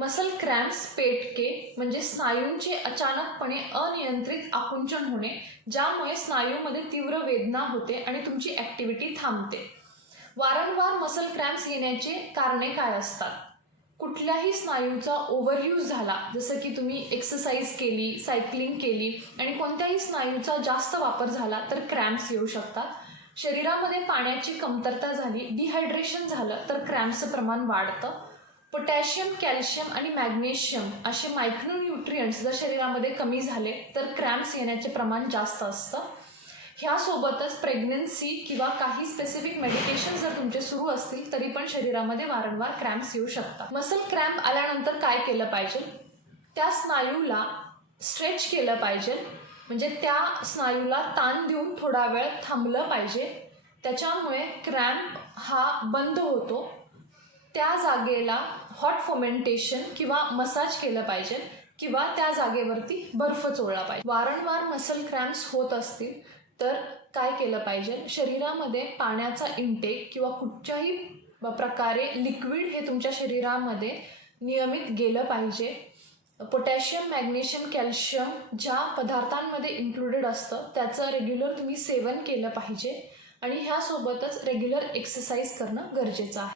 Muscle cramps पेटके म्हणजे स्नायूंचे अचानकपणे अनियंत्रित आकुंचन होणे, ज्यामुळे स्नायूमध्ये तीव्र वेदना होते आणि तुमची ॲक्टिव्हिटी थांबते. वारंवार मसल क्रॅम्प्स येण्याचे कारणे काय असतात? कुठल्याही स्नायूचा ओव्हरयूज झाला, जसं की तुम्ही एक्सरसाइज केली, सायकलिंग केली आणि कोणत्याही स्नायूचा जास्त वापर झाला तर क्रॅम्प्स येऊ शकतात. शरीरामध्ये पाण्याची कमतरता झाली, डिहायड्रेशन झालं तर क्रॅम्प्सचं प्रमाण वाढतं. पोटॅशियम, कॅल्शियम आणि मॅग्नेशियम असे मायक्रोन्यूट्रियंट्स जर शरीरामध्ये कमी झाले तर क्रॅम्प्स येण्याचे प्रमाण जास्त असतं. ह्यासोबतच प्रेग्नन्सी किंवा काही स्पेसिफिक मेडिकेशन जर तुमचे सुरू असतील तरी पण शरीरामध्ये वारंवार क्रॅम्प्स येऊ शकतात. मसल क्रॅम्प आल्यानंतर काय केलं पाहिजे? त्या स्नायूला स्ट्रेच केलं पाहिजे, म्हणजे त्या स्नायूला ताण देऊन थोडा वेळ थांबलं पाहिजे. त्याच्यामुळे क्रॅम्प हा बंद होतो. त्या जागेला हॉट फोमेंटेशन किंवा मसाज केलं पाहिजे किंवा त्या जागेवरती बर्फ चोळला पाहिजे. वारंवार मसल क्रॅम्प्स होत असतील तर काय केलं पाहिजे? शरीरामध्ये पाण्याचा इंटेक किंवा कुठच्याही प्रकारे लिक्विड हे तुमच्या शरीरामध्ये नियमित गेलं पाहिजे. पोटॅशियम, मॅग्नेशियम, कॅल्शियम ज्या पदार्थांमध्ये इन्क्लुडेड असतं त्याचं रेग्युलर तुम्ही सेवन केलं पाहिजे आणि ह्यासोबतच रेग्युलर एक्सरसाइज करणं गरजेचं आहे.